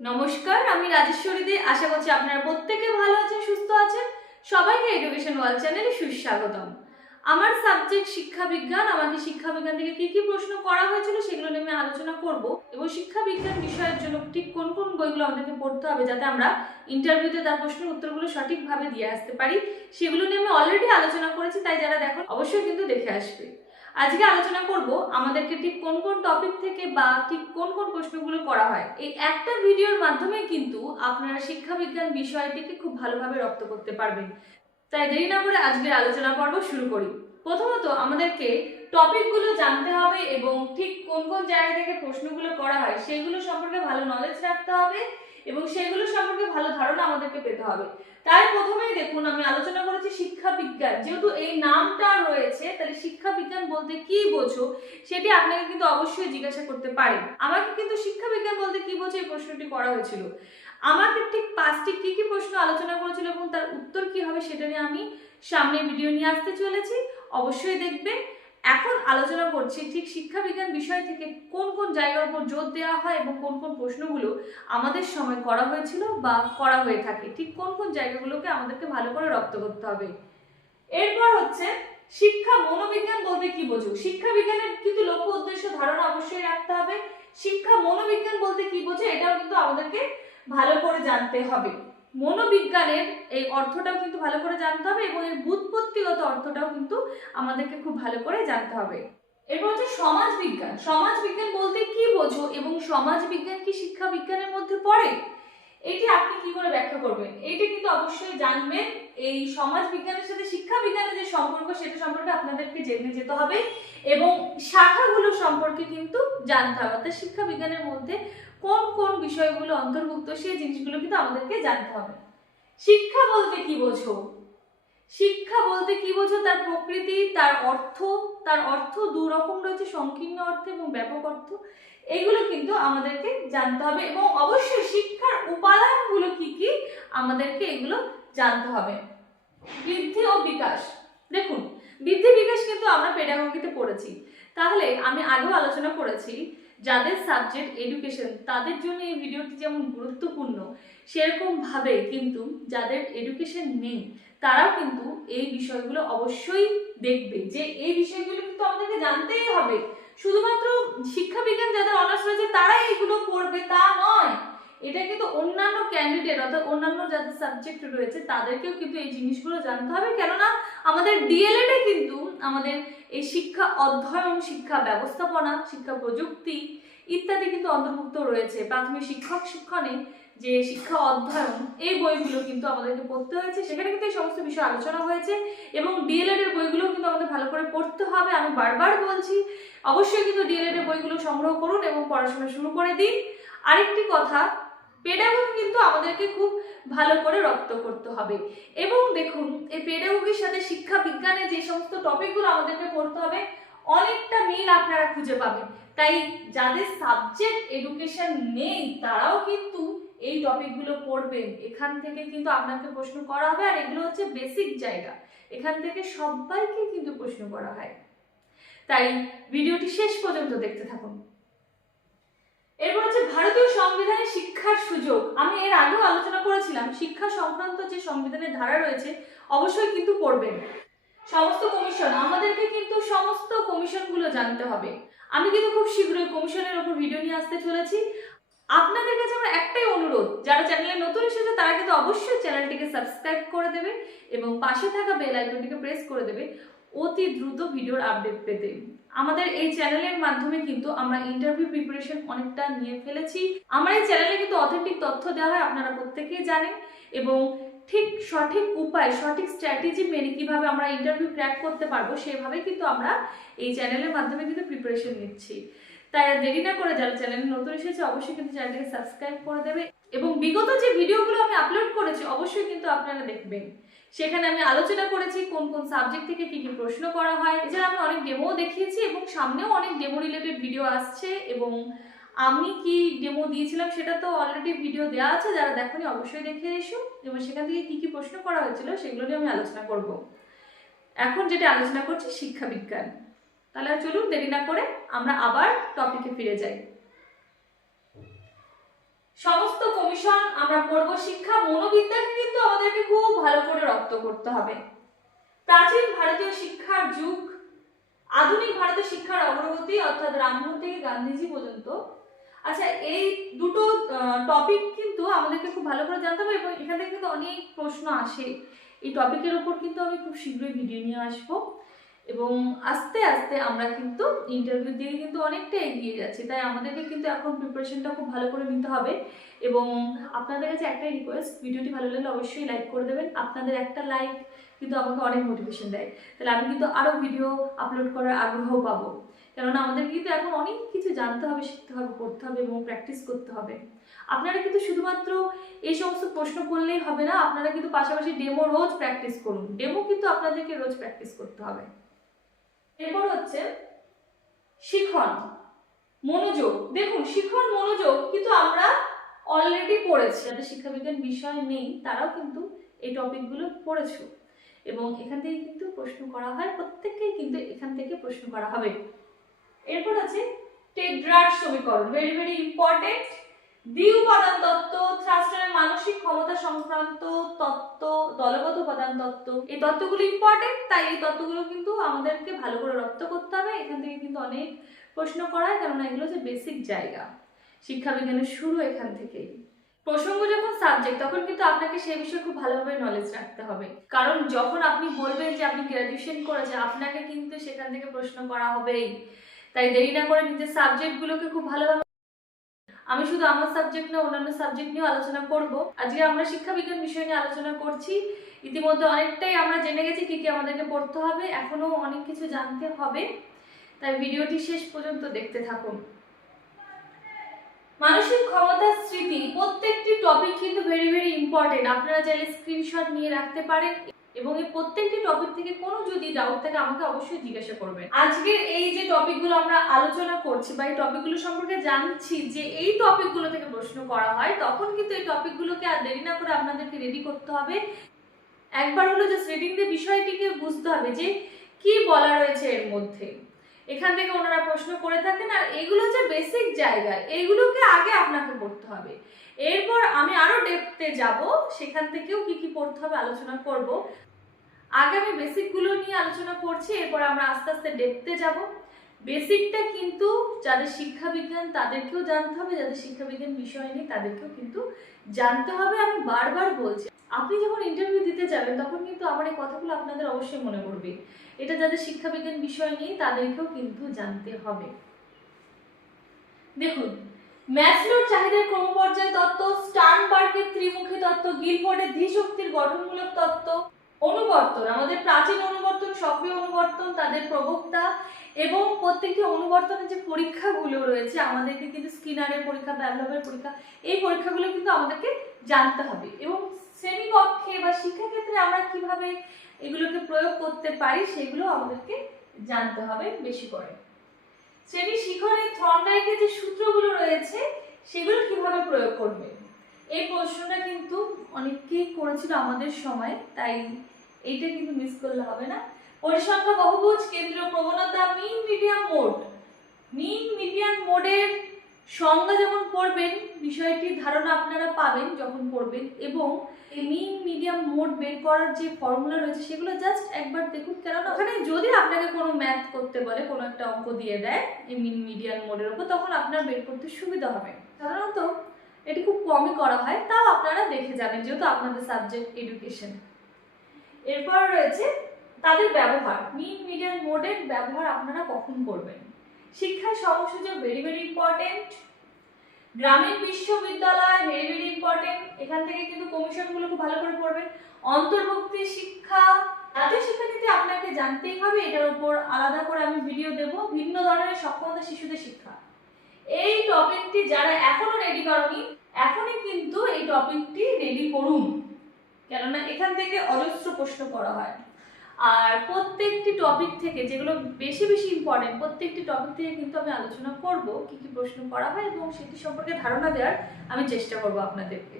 নমস্কার, আমি রাজেশ্বরী দে। আশা করছি আপনারা প্রত্যেকে ভালো আছেন, সুস্থ আছেন। সবাইকে এডুকেশন ওয়ার্ল্ড চ্যানেলে সুস্বাগতম। আমার সাবজেক্ট শিক্ষা বিজ্ঞান আমাকে শিক্ষা বিজ্ঞান থেকে কি কি প্রশ্ন করা হয়েছিল সেগুলো নিয়ে আমি আলোচনা করব এবং শিক্ষা বিজ্ঞান বিষয়ের জন্য ঠিক কোন কোন বইগুলো আমাদেরকে পড়তে হবে যাতে আমরা ইন্টারভিউতে তার প্রশ্নের উত্তরগুলো সঠিকভাবে দিয়ে আসতে পারি, সেগুলো নিয়ে আমি অলরেডি আলোচনা করেছি, তাই যারা দেখো, অবশ্যই কিন্তু দেখে আসবে। আজকে আলোচনা করব আমাদেরকে ঠিক কোন কোন টপিক থেকে বা ঠিক কোন কোন প্রশ্নগুলো করা হয়। এই একটা ভিডিওর মাধ্যমে কিন্তু আপনারা শিক্ষা বিজ্ঞান বিষয়টিকে খুব ভালোভাবে রপ্ত করতে পারবেন। তাই দেরি না করে আজকের আলোচনা পর্ব শুরু করি। প্রথমত আমাদেরকে টপিকগুলো জানতে হবে এবং ঠিক কোন কোন জায়গা থেকে প্রশ্নগুলো করা হয় সেগুলো সম্পর্কে ভালো নলেজ রাখতে হবে এবং সেগুলো সম্পর্কে ভালো ধারণা আমাদেরকে পেতে হবে। তাই প্রথমেই দেখুন, আমি আলোচনা করেছি শিক্ষা বিজ্ঞান। যেহেতু এই নামটা রয়েছে, তাহলে শিক্ষা বিজ্ঞান বলতে কি বোঝো, সেটি আপনাকে কিন্তু অবশ্যই জিজ্ঞাসা করতে পারেন। আমাকে কিন্তু শিক্ষা বিজ্ঞান বলতে কি বোঝো এই প্রশ্নটি করা হয়েছিল। আমাকে ঠিক পাঁচটি কি কি প্রশ্ন আলোচনা করেছিল এবং তার উত্তর কি হবে সেটা নিয়ে আমি সামনে ভিডিও নিয়ে আসতে চলেছি। অবশ্যই দেখবে এখন আলোচনা করছি ঠিক শিক্ষাবিজ্ঞান বিষয় থেকে কোন কোন জায়গার উপর জোর দেওয়া হয় এবং কোন কোন প্রশ্নগুলো আমাদের সময় করা হয়েছিল বা করা হয়ে থাকে। ঠিক কোন কোন জায়গাগুলোকে আমাদেরকে ভালো করে রপ্ত করতে হবে। এরপর হচ্ছে, শিক্ষা মনোবিজ্ঞান বলতে কি বোঝো? শিক্ষা বিজ্ঞানের কিন্তু লক্ষ্য উদ্দেশ্য, ধারণা অবশ্যই রাখতে হবে। শিক্ষা মনোবিজ্ঞান বলতে কি বোঝো? এটাও কিন্তু আমাদেরকে ভালো করে জানতে হবে। মনোবিজ্ঞানের এই অর্থটাও কিন্তু ভালো করে জানতে হবে এবং এর বুৎপত্তিগত অর্থটাও কিন্তু আমাদেরকে খুব ভালো করে জানতে হবে। এরপর হচ্ছে সমাজ বিজ্ঞান সমাজ বিজ্ঞান বলতে কি বোঝো এবং সমাজ বিজ্ঞান কি শিক্ষা বিজ্ঞানের মধ্যে পড়ে? এটি আপনি কি করে ব্যাখ্যা করবেন? এইটা কিন্তু অবশ্যই জানবেন। এই সমাজ বিজ্ঞানের সাথে শিক্ষা বিজ্ঞানের যে সম্পর্ক, সেটা সম্পর্কে আপনাদেরকে জেনে যেতে হবে এবং শাখাগুলো সম্পর্কে কিন্তু জানতে হবে। অর্থাৎ শিক্ষা বিজ্ঞানের মধ্যে কোন কোন বিষয়গুলো অন্তর্ভুক্ত, সেই জিনিসগুলো কিন্তু আমাদেরকে জানতে হবে। শিক্ষা বলতে কি বোঝো? শিক্ষা বলতে কি বোঝো? তার প্রকৃতি, তার অর্থ তার অর্থ দু রকম রয়েছে, সংকীর্ণ অর্থ এবং ব্যাপক অর্থ। এগুলো কিন্তু আমাদেরকে জানতে হবে এবং অবশ্যই শিক্ষার উপাদানগুলো কি কি আমাদেরকে এগুলো জানতে হবে। বৃদ্ধি ও বিকাশ। দেখুন, বৃদ্ধি বিকাশ কিন্তু আমরা পেডাগোগিতে পড়েছি। তাহলে আমি আগেও আলোচনা করেছি যাদের সাবজেক্ট এডুকেশন তাদের জন্য এই ভিডিওটি যেমন গুরুত্বপূর্ণ সেরকমভাবে কিন্তু যাদের এডুকেশন নেই, তারাও কিন্তু এই বিষয়গুলো অবশ্যই দেখবে। যে এই বিষয়গুলো কিন্তু আমাদেরকে জানতেই হবে। শুধুমাত্র শিক্ষাবিজ্ঞান যাদের অনার্স রয়েছে, তারাই এগুলো পড়বে তা নয়। এটা কিন্তু অন্যান্য ক্যান্ডিডেট অর্থাৎ অন্যান্য যাদের সাবজেক্ট রয়েছে, তাদেরকেও কিন্তু এই জিনিসগুলো জানতে হবে। কেননা আমাদের ডিএলএড কিন্তু আমাদের এই শিক্ষা অধ্যয়ন, শিক্ষা ব্যবস্থাপনা, শিক্ষা প্রযুক্তি ইত্যাদি কিন্তু অন্তর্ভুক্ত রয়েছে। প্রাথমিক শিক্ষক শিক্ষণে যে শিক্ষা অধ্যয়ন, এই বইগুলো কিন্তু আমাদেরকে পড়তে হয়েছে। সেখানে কিন্তু এই সমস্ত বিষয় আলোচনা হয়েছে এবং ডিএলএড এর বইগুলো কিন্তু আমাদের ভালো করে পড়তে হবে। আমি বারবার বলছি, অবশ্যই কিন্তু ডিএলএড এর বইগুলো সংগ্রহ করুন এবং পড়াশোনা শুরু করে দিন। আরেকটি কথা পেডাগোগি কিন্তু আমাদেরকে খুব ভালো করে রপ্ত করতে হবে। এবং দেখুন, এই পেডাগোগির সাথে শিক্ষা বিজ্ঞানের যে সমস্ত টপিকগুলো আমাদেরকে পড়তে হবে, অনেকটা মিল আপনারা খুঁজে পাবেন। তাই যাদের সাবজেক্ট এডুকেশন নেই, তারাও কিন্তু এই টপিকগুলো পড়বেন। এখান থেকে কিন্তু আপনাকে প্রশ্ন করা হবে, আর এগুলো হচ্ছে বেসিক জায়গা। এখান থেকে সবাইকে কিন্তু প্রশ্ন করা হয়। তাই ভিডিওটি শেষ পর্যন্ত দেখতে থাকুন। এরপর হচ্ছে ভারতীয় সংবিধানে শিক্ষার সুযোগ। আমি এর আগেও আলোচনা করেছিলাম, শিক্ষা সংক্রান্ত যে সংবিধানের ধারা রয়েছে, অবশ্যই কিন্তু পড়বেন। সমস্ত কমিশন, আমাদেরকে কিন্তু সমস্ত কমিশনগুলো জানতে হবে। আমি কিন্তু খুব শীঘ্রই কমিশনের ওপর ভিডিও নিয়ে আসতে চলেছি। আপনাদের কাছে আমার একটাই অনুরোধ, যারা চ্যানেলে নতুন এসেছে, তারা কিন্তু অবশ্যই চ্যানেলটিকে সাবস্ক্রাইব করে দেবে এবং পাশে থাকা বেল আইকনটিকে প্রেস করে দেবে। অতি দ্রুত ভিডিওর আপডেট পেতে। আমাদের এই চ্যানেলের মাধ্যমে কিন্তু আমরা ইন্টারভিউ প্রিপারেশন অনেকটা নিয়ে ফেলেছি। আমার এই চ্যানেলে কিন্তু অথেন্টিক তথ্য দেওয়া হয়, আপনারা প্রত্যেকেই জানেন। এবং ঠিক সঠিক উপায়, সঠিক স্ট্র্যাটেজি মেনে কীভাবে আমরা ইন্টারভিউ ক্র্যাক করতে পারব সেভাবেই কিন্তু আমরা এই চ্যানেলের মাধ্যমে কিন্তু প্রিপারেশন নিচ্ছি। তাই আর দেরি না করে যারা চ্যানেলে নতুন এসেছে, অবশ্যই কিন্তু চ্যানেলটিকে সাবস্ক্রাইব করে দেবে। এবং বিগত যে ভিডিওগুলো আমি আপলোড করেছি, অবশ্যই কিন্তু আপনারা দেখবেন। সেখানে আমি আলোচনা করেছি, কোন কোন সাবজেক্ট থেকে কি কি প্রশ্ন করা হয়। এছাড়া আমি অনেক ডেমো দেখিয়েছি এবং সামনেও অনেক ডেমো রিলেটেড ভিডিও আসছে এবং আমি কি ডেমো দিয়েছিলাম সেটা তো অলরেডি ভিডিও দেওয়া আছে, যারা দেখোনি অবশ্যই দেখে এসো। এবং সেখান থেকে কি কি প্রশ্ন করা হয়েছিল সেগুলো নিয়ে আমি আলোচনা করব। এখন যেটা আলোচনা করছি শিক্ষা বিজ্ঞান। তাহলে চলুন দেরি না করে আমরা আবার টপিকে ফিরে যাই। সমস্ত কমিশন আমরা পড়ব শিক্ষা মনোবিদ্যাকে কিন্তু আমাদেরকে খুব ভালো করে রপ্ত করতে হবে। প্রাচীন ভারতীয় শিক্ষার যুগ, আধুনিক ভারতের শিক্ষার অগ্রগতি অর্থাৎ রামমোহন থেকে গান্ধীজি পর্যন্ত। আচ্ছা এই দুটো টপিক কিন্তু আমাদেরকে খুব ভালো করে জানতে হবে এবং এখান থেকে কিন্তু অনেক প্রশ্ন আসে। এই টপিকের উপর কিন্তু আমি খুব শীঘ্রই ভিডিও নিয়ে আসব। এবং আস্তে আস্তে আমরা কিন্তু ইন্টারভিউ দিয়ে কিন্তু অনেকটা এগিয়ে যাচ্ছি। তাই আমাদেরকে কিন্তু এখন প্রিপারেশনটা খুব ভালো করে নিতে হবে এবং আপনাদের কাছে একটাই রিকোয়েস্ট ভিডিওটি ভালো লাগলে অবশ্যই লাইক করে দেবেন। আপনাদের একটা লাইক কিন্তু আমাকে অনেক মোটিভেশন দেয়। তাহলে আমি কিন্তু আরও ভিডিও আপলোড করার আগ্রহ পাবো। কেননা আমাদের কিন্তু এখন অনেক কিছু জানতে হবে, শিখতে হবে, পড়তে হবে এবং প্র্যাকটিস করতে হবে। আপনারা কিন্তু শুধুমাত্র এই সমস্ত প্রশ্ন করলেই হবে না, আপনারা কিন্তু পাশাপাশি ডেমো রোজ প্র্যাকটিস করুন। ডেমো কিন্তু আপনাদেরকে রোজ প্র্যাকটিস করতে হবে। এরপর হচ্ছে শিখন, মনোযোগ। দেখুন, শিখন, মনোযোগ কিন্তু আমরা অলরেডি পড়েছি। যাদের শিক্ষাবিজ্ঞান বিষয় নেই, তারাও কিন্তু এই টপিকগুলো পড়েছো। এবং এখান থেকে কিন্তু প্রশ্ন করা হয়, প্রত্যেককেই কিন্তু এখান থেকে প্রশ্ন করা হবে। এরপর আছে টেড্রার সমীকরণ। ভেরি ভেরি ইম্পর্টেন্ট দ্বি উপাদান তত্ত্ব থ্রাস্টারের মানসিক ক্ষমতা সংক্রান্ত তত্ত্ব, দলগত উপাদান তত্ত্ব, এই তত্ত্বগুলো ইম্পর্টেন্ট তাই এই তত্ত্বগুলো কিন্তু আমাদেরকে ভালো করে রপ্ত করতে হবে। এখান থেকে কিন্তু অনেক প্রশ্ন করা হয় কেননা এগুলো হচ্ছে বেসিক জায়গা। শিক্ষাবিজ্ঞানের শুরু এখান থেকেই। প্রসঙ্গ যখন সাবজেক্ট তখন কিন্তু আপনাকে সেই বিষয়ে খুব ভালোভাবে নলেজ রাখতে হবে। কারণ যখন আপনি বলবেন যে আপনি গ্র্যাজুয়েশন করেছেন, আপনাকে কিন্তু সেখান থেকে প্রশ্ন করা হবেই। তাই দেরি না করে নিজের সাবজেক্টগুলোকে খুব ভালোভাবে আমি শুধু আমার সাবজেক্ট না, অন্যান্য সাবজেক্ট নিয়েও আলোচনা করব। আজকে আমরা শিক্ষাবিজ্ঞান বিষয় নিয়ে আলোচনা করছি। ইতিমধ্যে অনেকটাই আমরা জেনে গেছি কি কি আমাদেরকে পড়তে হবে এখনও অনেক কিছু জানতে হবে। তাই ভিডিওটি শেষ পর্যন্ত দেখতে থাকুন। মানসিক ক্ষমতা স্মৃতি প্রত্যেকটি টপিক কিন্তু ভেরি ভেরি ইম্পর্টেন্ট আপনারা চাইলে স্ক্রিনশট নিয়ে রাখতে পারেন। এবং এই প্রত্যেকটি টপিক থেকে কোনো যদি ডাউট থাকে, আমাকে অবশ্যই জিজ্ঞাসা করবেন। আজকের এই যে টপিকগুলো আমরা আলোচনা করছি বা এই টপিকগুলো সম্পর্কে জানছি যে এই টপিকগুলো থেকে প্রশ্ন করা হয়, তখন কিন্তু এই টপিকগুলোকে আর দেরি না করে আপনাদেরকে রেডি করতে হবে। একবার হলো যে রিডিং দিয়ে বিষয়টিকে বুঝতে হবে যে কি বলা রয়েছে এর মধ্যে। এখান থেকে ওনারা প্রশ্ন করে থাকেন, আর এগুলো যে বেসিক জায়গা, এগুলোকে আগে আপনাকে পড়তে হবে। এরপর আমি আরও ডেপতে যাব, সেখান থেকেও কি কি পড়তে হবে আলোচনা করব। আগে আমি বেসিকগুলো নিয়ে আলোচনা করছি, এরপর আমরা আস্তে আস্তে ডেপতে যাব। বেসিকটা কিন্তু যাদের শিক্ষাবিজ্ঞান তাদেরকেও জানতে হবে, যাদের শিক্ষাবিজ্ঞান বিষয় নেই তাদেরকেও কিন্তু জানতে হবে। আমি বারবার বলছি, আপনি যখন ইন্টারভিউ দিতে যাবেন, তখন কিন্তু আমার এই কথাগুলো আপনাদের অবশ্যই মনে পড়বে। এটা যাদের শিক্ষাবিজ্ঞান বিষয় নেই, তাদেরকেও কিন্তু জানতে হবে। দেখুন ম্যাসলোর চাহিদার ক্রমপর্যায় তত্ত্ব স্টার্নবার্গের ত্রিমুখী তত্ত্ব, গিলফোর্ডের ধীশক্তির গঠনমূলক তত্ত্ব অনুবর্তন, আমাদের প্রাচীন অনুবর্তন, সক্রিয় অনুবর্তন, তাদের প্রবক্তা এবং প্রত্যেকটি অনুবর্তনের যে পরীক্ষাগুলো রয়েছে, আমাদেরকে কিন্তু স্কিনারের পরীক্ষা ব্যাবলবের পরীক্ষা, এই পরীক্ষাগুলো কিন্তু আমাদেরকে জানতে হবে এবং শ্রেণীকক্ষে বা শিক্ষাক্ষেত্রে আমরা কীভাবে এগুলোকে প্রয়োগ করতে পারি, সেগুলো আমাদেরকে জানতে হবে বেশি করে। শ্রেণি শিখরে থর্নডাইকের যে সূত্রগুলো রয়েছে, সেগুলো কীভাবে প্রয়োগ করবে? এই প্রশ্নটা কিন্তু অনেকেই করেছিল আমাদের সময়, তাই এইটা কিন্তু মিস করলে হবে না। পরিসংখ্যা বহুভুজ কেন্দ্রীয় প্রবণতা mean medium mode mean medium মোডের সংজ্ঞা যেমন পড়বেন, বিষয়টির ধারণা আপনারা পাবেন যখন পড়বেন এবং মিন মিডিয়াম মোড বের করার যে ফর্মুলা রয়েছে সেগুলো জাস্ট একবার দেখুন, কেননা ওখানে যদি আপনাকে কোনো ম্যাথ করতে বলে, কোনো একটা অঙ্ক দিয়ে দেয়, এই মিন মিডিয়াম মোডের উপর, তখন আপনার বের করতে সুবিধা হবে। সাধারণত এটি খুব কমই করা হয়, তাও আপনারা দেখে যাবেন, যেহেতু আপনাদের সাবজেক্ট এডুকেশন এরপর রয়েছে তাদের ব্যবহার। মিন মিডিয়াম মোডের ব্যবহার আপনারা কখন করবেন? শিক্ষার সমসুযোগ ভেরি ভেরি ইম্পর্টেন্ট গ্রামীণ বিশ্ববিদ্যালয় ভেরি ভেরি ইম্পর্টেন্ট এখান থেকে কিন্তু কমিশনগুলো খুব ভালো করে পড়বেন। অন্তর্ভুক্তি শিক্ষা। জাতীয় শিক্ষানীতি আপনাকে জানতেই হবে, এটার উপর আলাদা করে আমি ভিডিও দেব। ভিন্ন ধরনের সক্ষমতা শিশুদের শিক্ষা। এই টপিকটি যারা এখনও রেডি করনি, এখনই কিন্তু এই টপিকটি রেডি করুন। কেননা এখান থেকে অজস্র প্রশ্ন করা হয়। আর প্রত্যেকটি টপিক থেকে যেগুলো বেশি বেশি ইম্পর্টেন্ট প্রত্যেকটি টপিক থেকে কিন্তু আমি আলোচনা করব, কি কি প্রশ্ন করা হয় এবং সেটি সম্পর্কে ধারণা দেওয়ার আমি চেষ্টা করব আপনাদেরকে।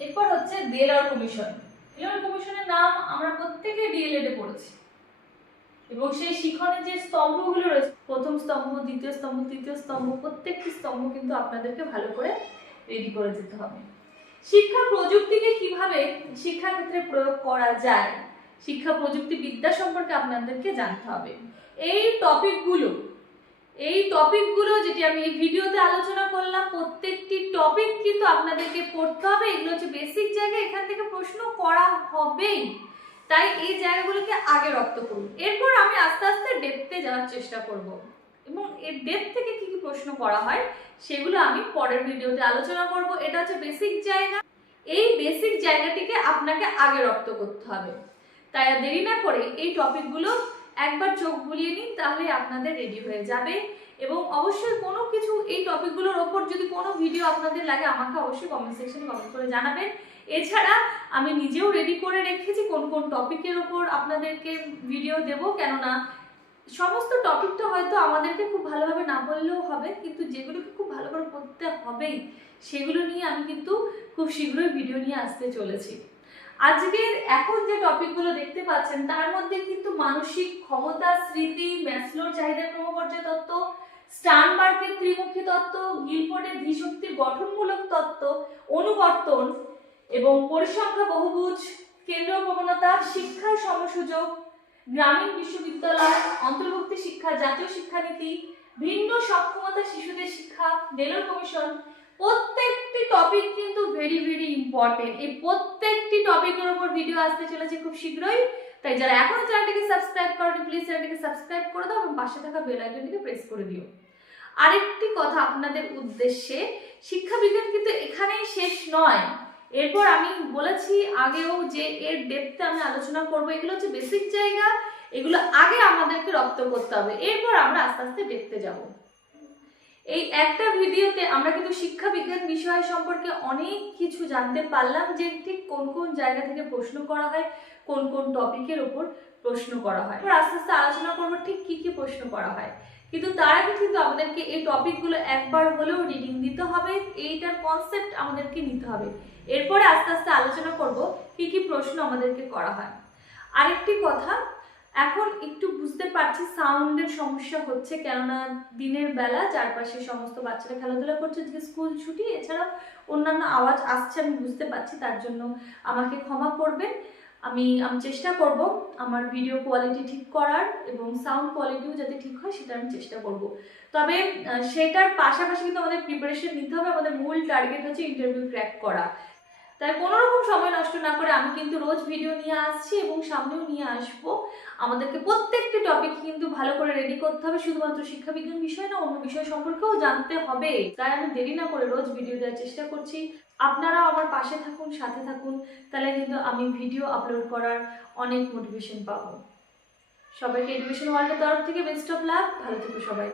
এরপর হচ্ছে ডিএলআর কমিশন ডিএলআর কমিশনের নাম আমরা প্রত্যেকে ডিএলএড এ পড়েছি। এবং সেই শিখনের যে স্তম্ভগুলো রয়েছে, প্রথম স্তম্ভ, দ্বিতীয় স্তম্ভ, তৃতীয় স্তম্ভ, প্রত্যেকটি স্তম্ভ কিন্তু আপনাদেরকে ভালো করে রেডি করে যেতে হবে। শিক্ষা প্রযুক্তিকে কীভাবে শিক্ষাক্ষেত্রে প্রয়োগ করা যায়, শিক্ষা প্রযুক্তি বিদ্যা সম্পর্কে আপনাদেরকে জানতে হবে। এই টপিকগুলো এই টপিকগুলো যেটি আমি এই ভিডিওতে আলোচনা করলাম, প্রত্যেকটি টপিক কিন্তু আপনাদেরকে পড়তে হবে। এগুলো হচ্ছে বেসিক জায়গা এখান থেকে প্রশ্ন করা হবেই। তাই এই জায়গাগুলোকে আগে রপ্ত করুন। এরপর আমি আস্তে আস্তে ডেপথে যাওয়ার চেষ্টা করব। এবং এর ডেপথ থেকে কি কি প্রশ্ন করা হয়, সেগুলো আমি পরের ভিডিওতে আলোচনা করব। এটা হচ্ছে বেসিক জায়গা। এই বেসিক জায়গাটিকে আপনাকে আগে রপ্ত করতে হবে। তাই আর দেরি না করে এই টপিকগুলো একবার চোখ বুলিয়ে নিন, তাহলে আপনাদের রেডি হয়ে যাবে। এবং অবশ্যই কোনো কিছু এই টপিকগুলোর ওপর যদি কোনো ভিডিও আপনাদের লাগে, আমাকে অবশ্যই কমেন্ট সেকশনে কমেন্ট করে জানাবেন। এছাড়া আমি নিজেও রেডি করে রেখেছি কোন কোন টপিকের ওপর আপনাদেরকে ভিডিও দেব। কেননা সমস্ত টপিকটা হয়তো আমাদেরকে খুব ভালোভাবে না বললেও হবে, কিন্তু যেগুলোকে খুব ভালো করে পড়তে হবেই, সেগুলো নিয়ে আমি কিন্তু খুব শীঘ্রই ভিডিও নিয়ে আসতে চলেছি। আজকের এখন যে টপিকগুলো দেখতে পাচ্ছেন, তার মধ্যে কিন্তু মানসিক ক্ষমতা, স্মৃতি, ম্যাসলোর চাহিদা ক্রমপর্যায় তত্ত্ব স্টানবার্গের ত্রিমুখী তত্ত্ব গিলফোর্ডের ধীশক্তির গঠনমূলক তত্ত্ব, অনুবর্তন এবং পরিসংখ্যা বহুভুজ, কেন্দ্র প্রবণতা, শিক্ষার সমসুযোগ গ্রামীণ বিশ্ববিদ্যালয়, অন্তর্ভুক্তি শিক্ষা, জাতীয় শিক্ষানীতি, ভিন্ন সক্ষমতা শিশুদের শিক্ষা ডেলোর কমিশন, প্রত্যেকটি টপিক কিন্তু ভেরি ভেরি ইম্পর্টেন্ট এই প্রত্যেকটি টপিকের উপর ভিডিও আসতে চলেছে খুব শীঘ্রই। তাই যারা এখনও চ্যানেলটিকে সাবস্ক্রাইব করেনি প্লিজ চ্যানেলটিকে সাবস্ক্রাইব করে দাও এবং পাশে থাকা বেল আইকনটিকে প্রেস করে দিও। আরেকটি কথা আপনাদের উদ্দেশ্যে শিক্ষা বিজ্ঞান কিন্তু এখানেই শেষ নয়। এরপর আমি বলেছি আগেও যে এর ডেপথে আমি আলোচনা করব, এগুলো হচ্ছে বেসিক জায়গা, এগুলো আগে আমাদেরকে রপ্ত করতে হবে। এরপর আমরা আস্তে আস্তে ডেপথে যাব। এই একটা ভিডিওতে আমরা কিন্তু শিক্ষা বিজ্ঞান বিষয় সম্পর্কে অনেক কিছু জানতে পারলাম যে ঠিক কোন কোন জায়গা থেকে প্রশ্ন করা হয়, কোন কোন টপিকের উপর প্রশ্ন করা হয়। এরপর আস্তে আস্তে আলোচনা করব ঠিক কি কি প্রশ্ন করা হয়। কিন্তু তার আগে কিন্তু আমাদেরকে এই টপিকগুলো একবার হলেও রিডিং দিতে হবে, এইটার কনসেপ্ট আমাদেরকে নিতে হবে। এরপরে আস্তে আস্তে আলোচনা করব কি কি প্রশ্ন আমাদেরকে করা হয়। আরেকটি কথা, এখন একটু বুঝতে পারছি সাউন্ডের সমস্যা হচ্ছে কেননা দিনের বেলা চারপাশে সমস্ত বাচ্চারা খেলাধুলা করছে যে স্কুল ছুটি, এছাড়াও অন্যান্য আওয়াজ আসছে, আমি বুঝতে পারছি, তার জন্য আমাকে ক্ষমা করবেন। আমি আমি চেষ্টা করব আমার ভিডিও কোয়ালিটি ঠিক করার এবং সাউন্ড কোয়ালিটিও যাতে ঠিক হয়, সেটা আমি চেষ্টা করব। তবে সেটার পাশাপাশি কিন্তু আমাদের প্রিপারেশন নিতে হবে, আমাদের মূল টার্গেট হচ্ছে ইন্টারভিউ ক্র্যাক করা। তাই কোনো রকম সময় নষ্ট না করে আমি কিন্তু রোজ ভিডিও নিয়ে আসছি এবং সামনেও নিয়ে আসব। আমাদেরকে প্রত্যেকটি টপিক কিন্তু ভালো করে রেডি করতে হবে। শুধুমাত্র শিক্ষাবিজ্ঞান বিষয় না, অন্য বিষয় সম্পর্কেও জানতে হবে। তাই আমি দেরি না করে রোজ ভিডিও দেওয়ার চেষ্টা করছি। আপনারাও আমার পাশে থাকুন, সাথে থাকুন। তাহলে কিন্তু আমি ভিডিও আপলোড করার অনেক মোটিভেশন পাবো। সবাইকে এডুকেশন ওয়ার্ল্ডের তরফ থেকে বেস্ট অফ লাক ভালো থেকো সবাই।